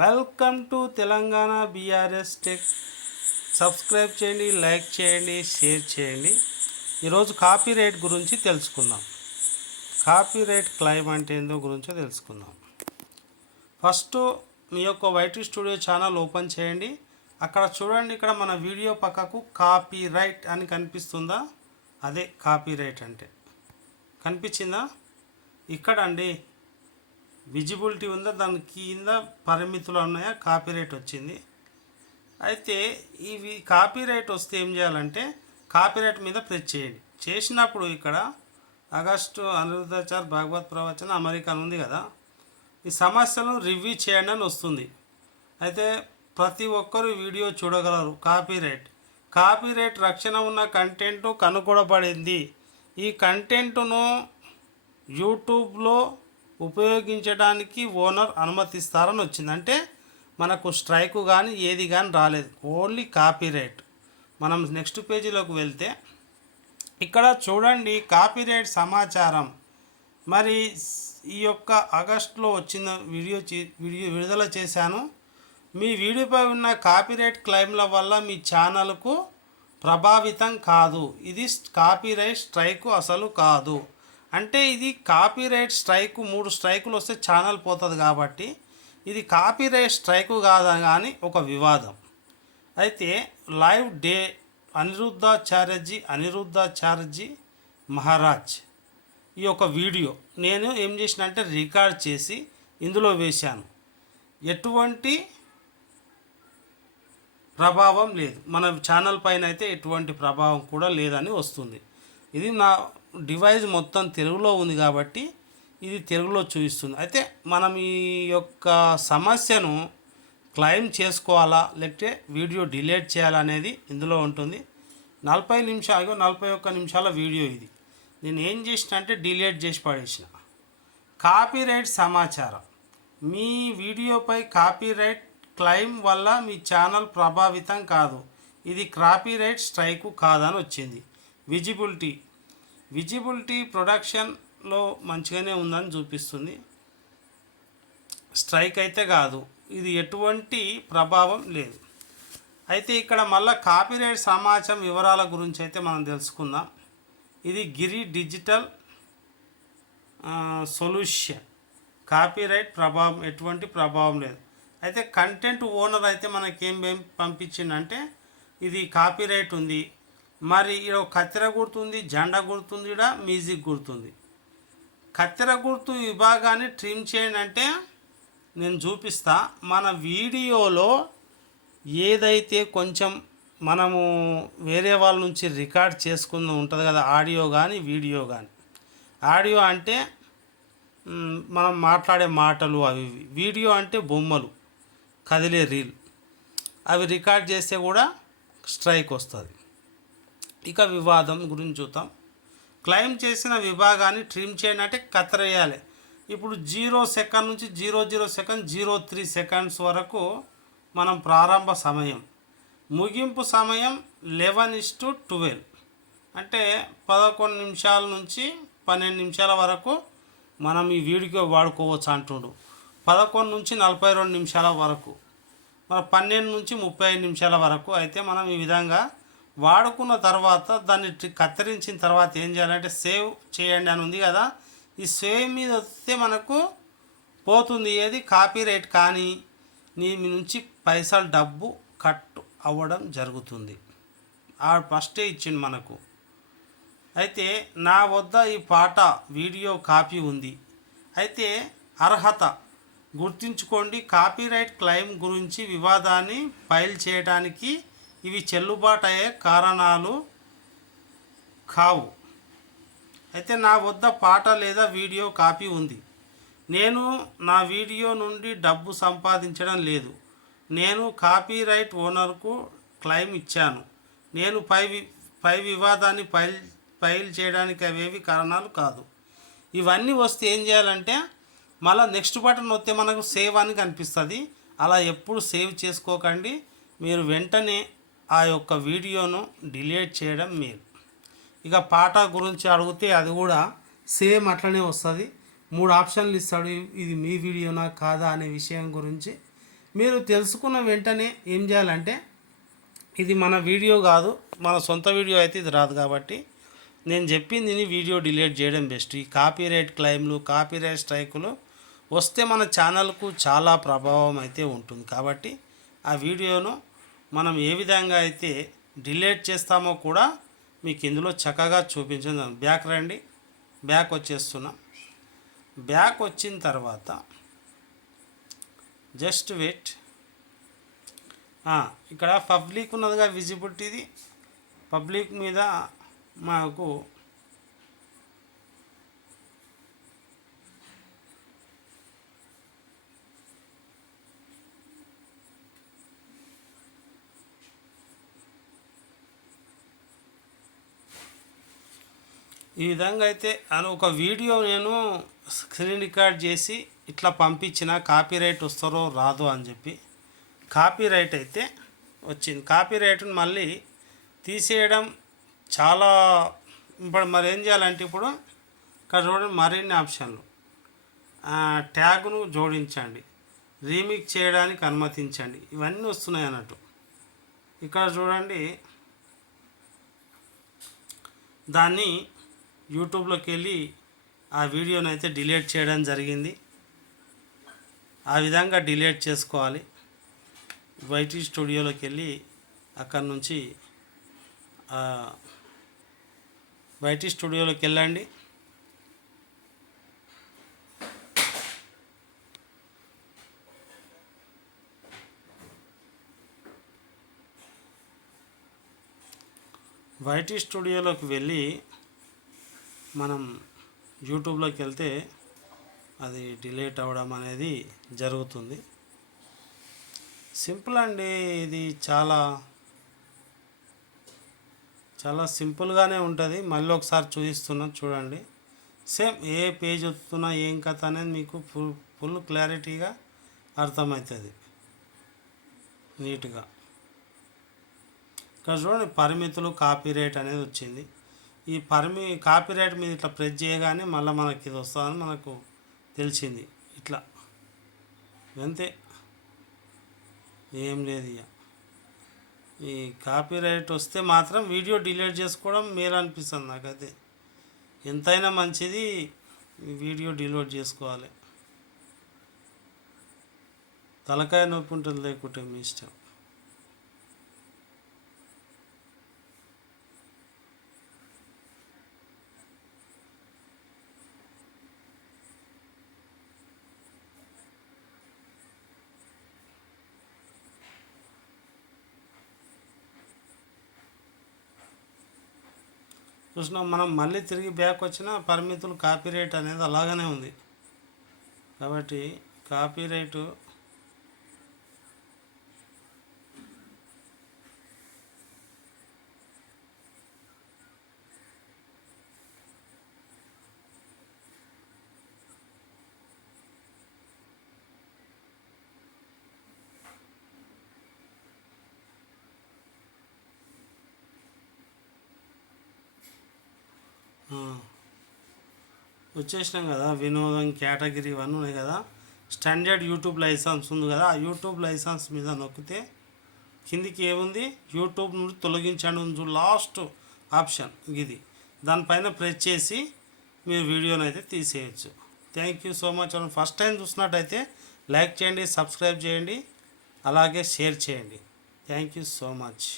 Welcome to Telangana BRS tech. Subscribe చేయండి, like చేయండి, share చేయండి. ఈరోజు కాపీ రైట్ గురించి తెలుసుకుందాం. కాపీ రైట్ క్లైమ్ అంటే ఏందో గురించో తెలుసుకుందాం. ఫస్ట్ మీ యొక్క వైటీ స్టూడియో ఛానల్ ఓపెన్ చేయండి. అక్కడ చూడండి, ఇక్కడ మన వీడియో పక్కకు కాపీ రైట్ అని కనిపిస్తుందా? అదే కాపీ రైట్ అంటే. కనిపించిందా? ఇక్కడ అండి విజిబిలిటీ ఉందా, దాని కింద పరిమితులు ఉన్నాయా, కాపీరైట్ వచ్చింది. అయితే ఇవి కాపీరైట్ వస్తే ఏం చేయాలంటే కాపీరైట్ మీద ప్రెస్ చేయండి. చేసినప్పుడు ఇక్కడ ఆగస్టు అనిరుద్ధాచార్ భాగవత్ ప్రవచన అమెరికా ఉంది కదా, ఈ సమస్యలను రివ్యూ చేయండి అని వస్తుంది. అయితే ప్రతి ఒక్కరు వీడియో చూడగలరు. కాపీరైట్ రక్షణ ఉన్న కంటెంట్ కనుగొనబడింది. ఈ కంటెంట్ను యూట్యూబ్లో ఉపయోగించడానికి ఓనర్ అనుమతిస్తారని వచ్చింది. అంటే మనకు స్ట్రైకు కానీ ఏది కానీ రాలేదు, ఓన్లీ కాపీరైట్. మనం నెక్స్ట్ పేజీలోకి వెళ్తే ఇక్కడ చూడండి కాపీరైట్ సమాచారం. మరి ఈ యొక్క ఆగస్టులో వచ్చిన వీడియో విడుదల చేశాను. మీ వీడియోపై ఉన్న కాపీరైట్ క్లెయిమ్ల వల్ల మీ ఛానల్కు ప్రభావితం కాదు. ఇది కాపీరైట్ స్ట్రైకు అసలు కాదు. అంటే ఇది కాపీరైట్ స్ట్రైకు, 3 స్ట్రైకులు వస్తే ఛానల్ పోతుంది కాబట్టి ఇది కాపీరైట్ స్ట్రైకు కాదని కానీ ఒక వివాదం. అయితే లైవ్ డే అనిరుద్ధాచార్యజీ మహారాజ్ ఈ యొక్క వీడియో నేను ఏం చేసిన అంటే రికార్డ్ చేసి ఇందులో వేశాను. ఎటువంటి ప్రభావం లేదు, మన ఛానల్ పైన అయితే ఎటువంటి ప్రభావం కూడా లేదని వస్తుంది. ఇది నా డివైస్ మొత్తం తెలుగులో ఉంది కాబట్టి ఇది తెలుగులో చూపిస్తుంది. అయితే మనం ఈ యొక్క సమస్యను క్లెయిమ్ చేసుకోవాలా లేకపోతే వీడియో డిలీట్ చేయాలనేది ఇందులో ఉంటుంది. 41 నిమిషాల వీడియో ఇది. నేను ఏం చేసిన అంటే డిలీట్ చేసి పడేసిన. కాపీరైట్ సమాచారం. మీ వీడియోపై కాపీరైట్ క్లెయిమ్ వల్ల మీ ఛానల్ ప్రభావితం కాదు. ఇది కాపీరైట్ స్ట్రైకు కాదని వచ్చింది. విజిబిలిటీ ప్రొడక్షన్లో మంచిగానే ఉందని చూపిస్తుంది. స్ట్రైక్ అయితే కాదు, ఇది ఎటువంటి ప్రభావం లేదు. అయితే ఇక్కడ మళ్ళీ కాపీరైట్ సమాచారం వివరాల గురించి అయితే మనం తెలుసుకుందాం. ఇది గిరి డిజిటల్ సొల్యూషన్. కాపీరైట్ ప్రభావం ఎటువంటి ప్రభావం లేదు. అయితే కంటెంట్ ఓనర్ అయితే మనకేం పంపించిందంటే ఇది కాపీరైట్ ఉంది, మరి ఇక్కడ కత్తెర గుర్తుంది, జెండా గుర్తుంది, ఇక్కడ మ్యూజిక్ గుర్తుంది. కత్తెర గుర్తు విభాగాన్ని ట్రిమ్ చేయండి అంటే నేను చూపిస్తా. మన వీడియోలో ఏదైతే కొంచెం మనము వేరే వాళ్ళ నుంచి రికార్డ్ చేసుకుని ఉంటుంది కదా, ఆడియో కానీ వీడియో కానీ. ఆడియో అంటే మనం మాట్లాడే మాటలు అవి, వీడియో అంటే బొమ్మలు కదిలే రీల్, అవి రికార్డ్ చేస్తే కూడా స్ట్రైక్ వస్తుంది. ఇక వివాదం గురించి చూద్దాం. క్లెయిమ్ చేసిన విభాగాన్ని ట్రిమ్ చేయండి అంటే కత్తిరేయాలి. ఇప్పుడు 0 సెకండ్ నుంచి 00 సెకండ్ 03 సెకండ్స్ వరకు మనం ప్రారంభ సమయం, ముగింపు సమయం 11:12 అంటే 11 నిమిషాల నుంచి 12 నిమిషాల వరకు మనం ఈ వీడియో వాడుకోవచ్చు అంటుండు. 11 నుంచి 42 నిమిషాల వరకు, మన 12 నుంచి 35 నిమిషాల వరకు. అయితే మనం ఈ విధంగా వాడుకున్న తర్వాత దాన్ని కత్తిరించిన తర్వాత ఏం చేయాలంటే సేవ్ చేయండి అని ఉంది కదా, ఈ సేవ్ మీద వస్తే మనకు పోతుంది ఏది కాపీరైట్, కానీ నీ నుంచి పైసలు డబ్బు కట్ అవ్వడం జరుగుతుంది. ఫస్టే ఇచ్చింది మనకు. అయితే నా వద్ద ఈ పాట వీడియో కాపీ ఉంది. అయితే అర్హత గుర్తుంచుకోండి, కాపీరైట్ క్లెయిమ్ గురించి వివాదాన్ని ఫైల్ చేయడానికి ఇవి చెల్లుబాటు అయ్యే కారణాలు కావు. అయితే నా వద్ద పాట లేదా వీడియో కాపీ ఉంది. నేను నా వీడియో నుండి డబ్బు సంపాదించడం లేదు. నేను కాపీరైట్ ఓనర్కు క్లెయిమ్ ఇచ్చాను. నేను పై వివాదాన్ని ఫైల్ చేయడానికి అవేవి కారణాలు కాదు. ఇవన్నీ వస్తే ఏం చేయాలంటే మళ్ళీ నెక్స్ట్ బటన్ వస్తే మనకు సేవ్ అని కనిపిస్తుంది. అలా ఎప్పుడు సేవ్ చేసుకోకండి. మీరు వెంటనే ఆ యొక్క వీడియోను డిలీట్ చేయడం మేలు. ఇక పాట గురించి అడిగితే అది కూడా సేమ్ అట్లనే వస్తుంది. 3 ఆప్షన్లు ఇస్తాడు, ఇది మీ వీడియోనా కాదా అనే విషయం గురించి మీరు తెలుసుకున్న వెంటనే ఏం చేయాలంటే, ఇది మన వీడియో కాదు, మన సొంత వీడియో అయితే ఇది రాదు కాబట్టి నేను చెప్పింది వీడియో డిలీట్ చేయడం బెస్ట్. ఈ కాపీరైట్ క్లెయిమ్లు, కాపీరైట్ స్ట్రైకులు వస్తే మన ఛానల్కు చాలా ప్రభావం అయితే ఉంటుంది. కాబట్టి ఆ వీడియోను మనం ఏ విధంగా అయితే డిలీట్ చేస్తామో కూడా మీకు ఇందులో చక్కగా చూపించాను. బ్యాక్ రండి, బ్యాక్ వచ్చేస్తున్నాం. బ్యాక్ వచ్చిన తర్వాత జస్ట్ వెయిట్. ఇక్కడ పబ్లిక్ ఉన్నదిగా విజిబిలిటీది, పబ్లిక్ మీద మాకు ఈ విధంగా అయితే ఒక వీడియో నేను స్క్రీన్ రికార్డ్ చేసి ఇట్లా పంపించిన, కాపీరైట్ వస్తారో రాదో అని చెప్పి. కాపీరైట్ అయితే వచ్చింది. కాపీరైట్ని మళ్ళీ తీసేయడం చాలా ఇప్పుడు మరి ఏం చేయాలంటే, ఇప్పుడు ఇక్కడ చూడండి మరిన్ని ఆప్షన్లు. ట్యాగ్ను జోడించండి, రీమిక్స్ చేయడానికి అనుమతించండి, ఇవన్నీ వస్తున్నాయి అన్నట్టు. ఇక్కడ చూడండి, దాన్ని యూట్యూబ్లోకి వెళ్ళి ఆ వీడియోని అయితే డిలీట్ చేయడం జరిగింది. ఆ విధంగా డిలీట్ చేసుకోవాలి. వైటీ స్టూడియోలోకి వెళ్ళి అక్కడ నుంచి వైటీ స్టూడియోలోకి వెళ్ళండి. వైటీ స్టూడియోలోకి వెళ్ళి మనం యూట్యూబ్లోకి వెళ్తే అది డిలీట్ అవ్వడం అనేది జరుగుతుంది. సింపుల్ అండి, ఇది చాలా చాలా సింపుల్గానే ఉంటుంది. మళ్ళీ ఒకసారి చూపిస్తున్నా చూడండి. సేమ్ ఏ పేజ్ వస్తున్నా ఏం కథ అనేది మీకు ఫుల్ క్లారిటీగా అర్థమవుతుంది నీట్గా. ఇక్కడ చూడండి పరిమితులు, కాపీరైట్ అనేది వచ్చింది. ఈ కాపీరైట్ మీద ఇట్లా ప్రెస్ చేయగానే మళ్ళీ మనకి ఇది వస్తుందని మనకు తెలిసింది. ఇట్లా అంతే, ఏం లేదు. ఇక ఈ కాపీరైట్ వస్తే మాత్రం వీడియో డిలీట్ చేసుకోవడం మేలు అనిపిస్తుంది నాకైతే. ఎంతైనా మంచిది వీడియో డిలీట్ చేసుకోవాలి. తలకాయ నొప్పి ఉంటుంది, లేకుంటే మీ ఇష్టం. చూసినాం మనం. మళ్ళీ తిరిగి బ్యాక్ వచ్చిన పరిమితులు, కాపీరైట్ అనేది అలాగనే ఉంది. కాబట్టి కాపీరైటు వచ్చేసినాం కదా. వినోదం కేటగిరీ ఇవన్నీ ఉన్నాయి కదా. స్టాండర్డ్ యూట్యూబ్ లైసెన్స్ ఉంది కదా, ఆ యూట్యూబ్ లైసెన్స్ మీద నొక్కితే కిందికి ఏముంది, యూట్యూబ్ నుండి తొలగించండి ఉంది లాస్ట్ ఆప్షన్ ఇది. దానిపైన ప్రెస్ చేసి మీరు వీడియోని అయితే తీసేయచ్చు. Thank you so much. First time చూసినట్టయితే లైక్ చేయండి, సబ్స్క్రైబ్ చేయండి, అలాగే షేర్ చేయండి. Thank you so much.